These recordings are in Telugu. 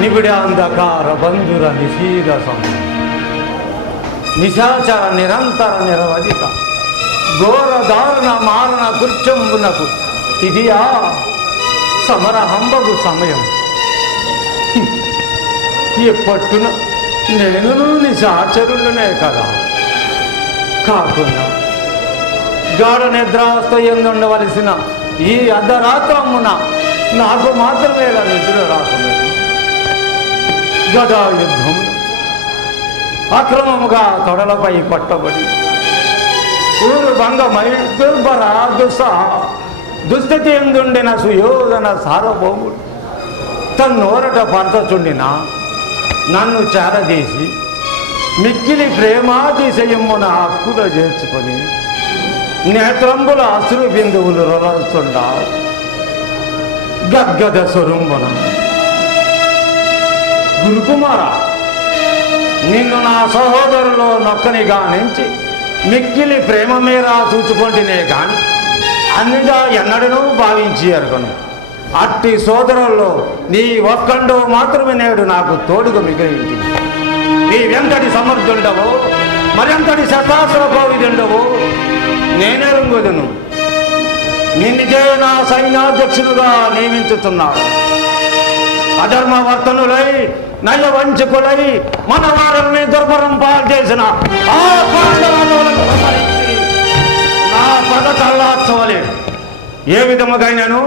అహో నిబిడాంధకార బంధుర నిశీద నిశాచర నిరంతర నిరవధిక. ఘోర దారుణ మారణ కృత్యంబునకు ఇది ఆ సమరహంబగు సమయం. ఎప్పట్టున నేను నిశాచరులనే కదా. కాకుండా గాఢ నిద్రావస్థ ఎందుండవలసిన ఈ అర్ధరాత్రమున నాకు మాత్రమే ఇలా నిద్ర రాకుండా గదా యుద్ధం అక్రమముగా తొడలపై కొట్టబడి ఊరు భంగమై దుర్భర దుస్సహ దుస్థితి ఎందుండిన సుయోధన సార్వభౌముడు తన్నోరట పరతచుండిన నన్ను చేరదీసి మిక్కిలి ప్రేమాతిశయమున హక్కున చేర్చుకొని నేత్రంబుల అశ్రు బిందువులు రొలరుతుండ గద్గద స్వరూపన గురుకుమార నిన్ను నా సహోదరులో నొక్కనిగా నుంచి మిక్కిలి ప్రేమ మీద చూచుకుంటేనే కాని అన్నిగా ఎన్నడనూ భావించి అరుగను అట్టి సోదరుల్లో నీ ఒక్కండో మాత్రమే నేడు నాకు తోడుగా మిగిలింది నీ వెంకటి సమర్థుండవో మరెంతటి శతాస్త్ర నేనే నేనెరుంగుదును నిన్నిదే నా సైన్యాధ్యక్షుడుగా నియమించుతున్నాడు అధర్మవర్తనులై వర్తనులై వంచకులై మన వారిని దుర్భరం పాలు చేసిన ఆ పాండవులకు నా పద తల్లార్చవలే. ఏ విధముగైనను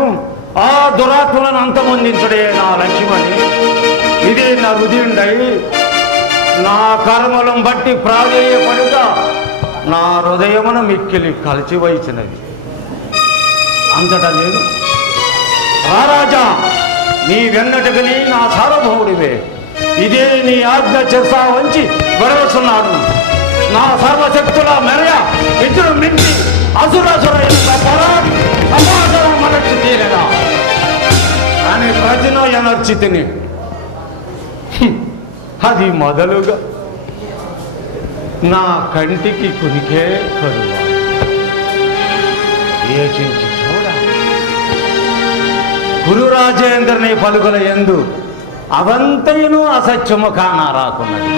ఆ దురాత్మలను అంతమొందించుడే నా లక్ష్యమని ఇది నా హృదయుండై నా కర్మలను బట్టి ప్రాధేయపడుగా నా హృదయమున మిక్కిలి కలిసి వహించినది అంతటా లేదు. రారాజా నీ వెన్నటకని నా సార్వభౌముడివే. ఇదే నీ ఆజ్ఞ చేస్తా వంచి గొడవస్తున్నాను నా సర్వశక్తుల మెరయ ఇద్దరు మించి అసురసుర సమాజం మనర్చి తీరగా. అని ప్రజన ఎనర్చి తిని అది మొదలుగా. నా కంటికి కునికే కరువ. యోచించి చూడ గురు రాజేంద్రని పలుకుల ఎందు అవంతైన అసత్యము కానా రాకున్నది?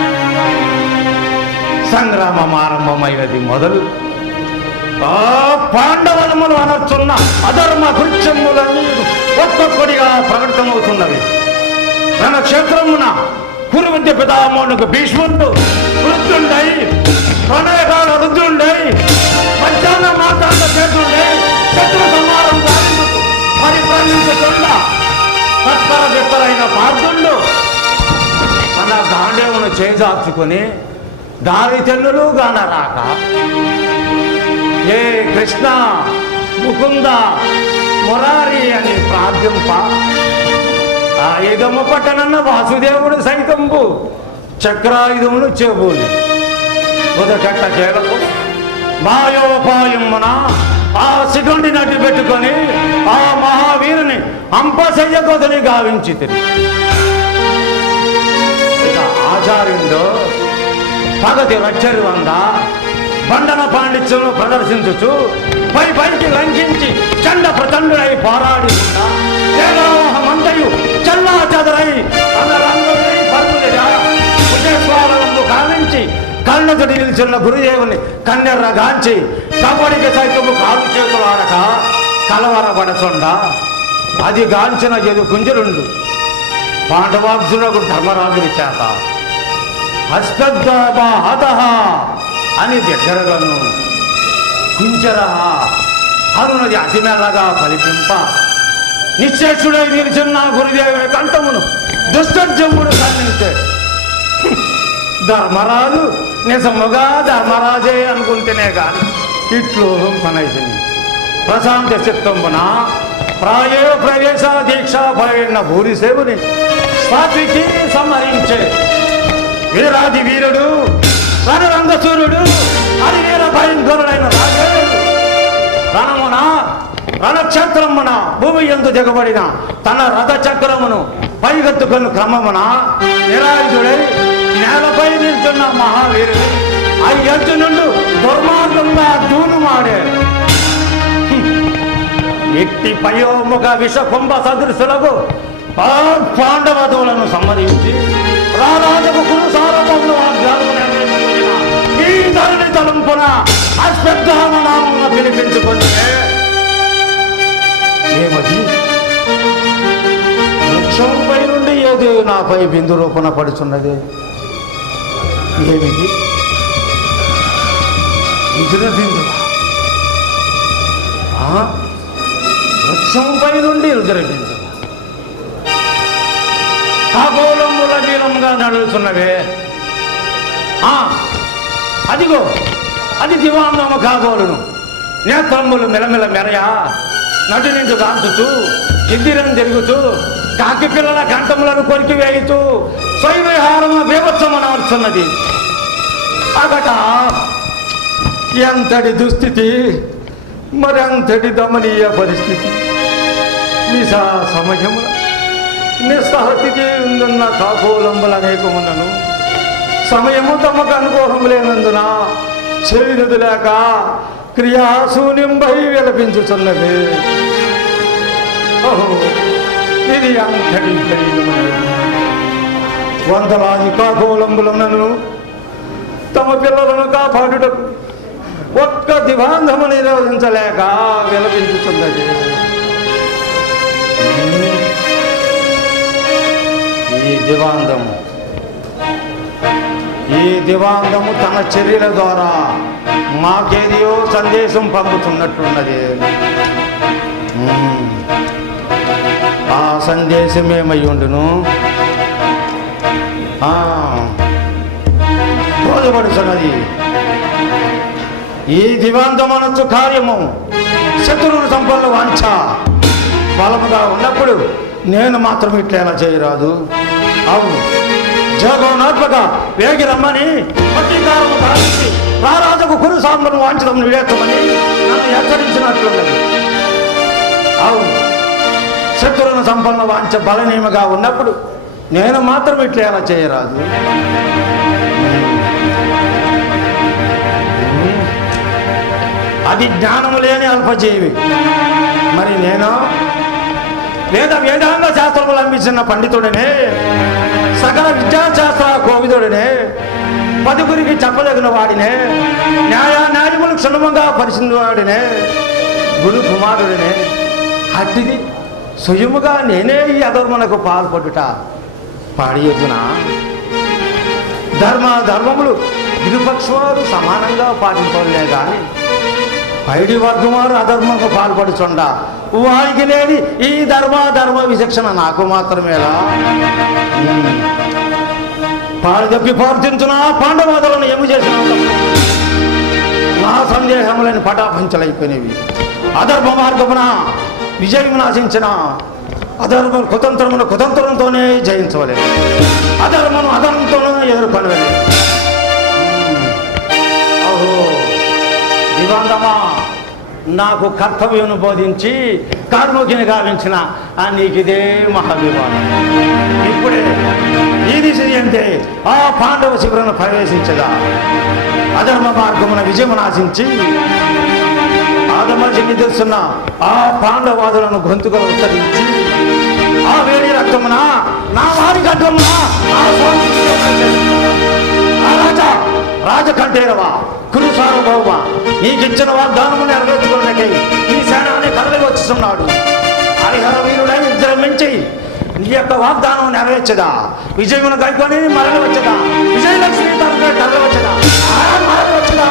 సంగ్రామం ఆరంభమైనది మొదలు. ఆ పాండవలములు అనర్చున్న అధర్మ కృత్యములన్నీ ఒక్కొక్కడిగా ప్రకటితమవుతున్నవి. తన క్షేత్రమున కురువిద్య పితామోనుకు భీష్ముడు వృద్ధుండై ప్రణయకాల వృద్ధుండై మధ్యాహ్న మాతాంత చేతుండై శత్రు తత్పర విత్తరైన పార్థుండు మన దాండేవును చేజార్చుకొని దారి తెన్నులు గానరాక ఏ కృష్ణ ముకుంద మురారి అని ప్రార్థింప. ఆయుధము పట్టనన్న వాసుదేవుడు సైతంబు చక్రాయుధమును చెబుని ఉదకట్ట చేలకు మాయోపాయమునా ఆ శిఖండి నటి పెట్టుకొని ఆ మహావీరుని అంపశయ్య కొదని గావించి ఇక ఆచార్యుడు పగతి రచ్చరి వంద బండన పాండిత్యము ప్రదర్శించుచు పై పైకి లంఘించి చండ ప్రచండుడై పోరాడి మందయు చల్లా చదరై అందరందరై కావించి కళ్ళతోటి నిలిచిన గురుదేవుని కన్నెర్రగాంచి గాంచి కబడికి సైతము కాలు చేతులు ఆడక కలవరపడచుండ అది గాంచిన ఎదు కుంజరుండు పాండవాబ్జునకు ధర్మరాజుని చేత. హస్తద్వాహత అని దగ్గరగాను. కుంజర అరుణది అతిమెల్లగా మెల్లగా నిశ్చేషుడై నిలిచిన గురుదేవుని కంఠమును దుష్టజమ్ముడు ఖండించే ధర్మరాజు నిజముగా ధర్మరాజే అనుకుంటేనే కాదు ఇట్లోహం పనైతుంది ప్రశాంత చిత్తంబున ప్రాయే ప్రవేశ దీక్ష పైన భూరిసేవుని సాత్వికి సంహరించే. వీరాది వీరుడు రణరంగసూరుడు అది వీర భయంకరుడైన రాజేయుడు రణమున రణక్షేత్రమున భూమి ఎందు దిగబడిన తన రథ చక్రమును పైగెత్తుకున్న క్రమమున నిరాయుధుడై నేలపై నిల్చున్న మహావీరుడు. ఆ ఎత్తు దుర్మార్గంగా దూనుమాడే ఎట్టి పయోముఖ విష కుంభ సదృశులకు ఆ పాండవధువులను సమ్మతించి రారాజకు కురు సారథములు ఈ ధరణి తలంపున అశ్వత్థామ నామమున ఏమది? వృక్షంపై నుండి ఏది నాపై బిందు రూపణ పడుచున్నది? ఏమిటి రుద్రబిందువ వృక్షం పై వృక్షంపై నుండి రుద్రబిందువ కాకోలంబుల ఖగోళముల నీలంగా నడుస్తున్నవే ఆ, అదిగో అది దివాంగమ ఖగోళును నేత్రములు మెలమెల మెరయా. నటు నిండు కాంచుతూ ఇందిరం తిరుగుతూ కాకి పిల్లల కంఠములను కొరికి వేయుతూ స్వయవిహారము బీభత్సమనవచ్చున్నది అగట ఎంతటి దుస్థితి మరి అంతటి దమనీయ పరిస్థితి? నిశా సమయమున నిస్సహతికి ఉందన్న కాకోలంబలు అనేకమున్నను సమయము తమకు అనుకూలం లేనందున చేయనది లేక క్రియాశూన్యంపై విలపించుచున్నది. ఓహో ఇది అంతటి వందలాది కాకోలంబులనను తమ పిల్లలను కాపాడుటకు ఒక్క దివాంధము నిరోధించలేక విలపించుతున్నది ఈ దివాంధము. ఈ దివాంధము తన చర్యల ద్వారా మాకేదియో సందేశం పంపుతున్నట్టున్నది. ఆ సందేశం ఏమై ఉండును బోధపడుతున్నది ఈ దివాంతమనొచ్చు కార్యము శత్రువుల సంపన్న వాంఛ. బలముగా ఉన్నప్పుడు నేను మాత్రం ఇట్లా ఎలా చేయరాదు? అవును. జగన్నాత్మక వేగి రమ్మని పట్టికారము కాల్చి రారాజకు కురు సాంబను వాంచడం విడేత్తమని నన్ను హెచ్చరించినట్లున్నది. అవును. శత్రువుల సంపన్న వాంచ బలనీయముగా ఉన్నప్పుడు నేను మాత్రం ఇట్లా ఎలా చేయరాదు? అది జ్ఞానము లేని అల్పజీవి. మరి నేను వేద వేదాంగ శాస్త్రములు అందించిన పండితుడనే సకల విద్యాశాస్త్ర కోవిదుడినే పదుగురికి చెప్పదగిన వాడినే న్యాయ న్యాయములు క్షుణ్ణముగా పరిచింది వాడినే గురు కుమారుడినే అట్టిది స్వయముగా నేనే ఈ అధర్మనకు పాల్పడుట పాడియొద్దునా ధర్మ ధర్మములు ఇరుపక్షాలు సమానంగా పాటించలే కానీ పైడి వర్గం వారు అధర్మంకు పాల్పడుచుండ. వారికి లేని ఈ ధర్మ ధర్మ విచక్షణ నాకు మాత్రమేలా. పాడు తప్పి ప్రార్థించిన పాండవాదులను ఏమి చేసిన నా సందేహములని పటాపంచలైపోయినవి. అధర్మ మార్గమున విజయం నాశించిన అధర్మ కుతంత్రమును కుతంత్రంతోనే జయించవలేదు అధర్మను అధర్మంతోనే ఎదుర్కొనలేదు దివాంగమా? నాకు కర్తవ్యం బోధించి కార్ముఖిని గావించిన ఆ నీకిదే మహాభిమానం. ఇప్పుడే ఈ దిశ అంటే ఆ పాండవ శిబిరం ప్రవేశించదా అధర్మ మార్గమున విజయం నాశించి ఆదమర్శిని తెలుస్తున్న ఆ పాండవాదులను గొంతుగా ఉత్తరించి ఆ వేడి రక్తమున నా వారి గడ్డమున రాజ రాజ ఆ రాజకంఠేరవా కురు సార్వభౌమ నీకు ఇచ్చిన వాగ్దానము నెరవేర్చుకున్నకై ఈ సేనాన్ని కలగలి వచ్చిస్తున్నాడు హరిహర వీరుడై విజృంభించి నీ యొక్క వాగ్దానం నెరవేర్చదా? విజయమును కనుక్కొని మరల వచ్చదా? విజయలక్ష్మి తరలి వచ్చదా? మరల వచ్చదా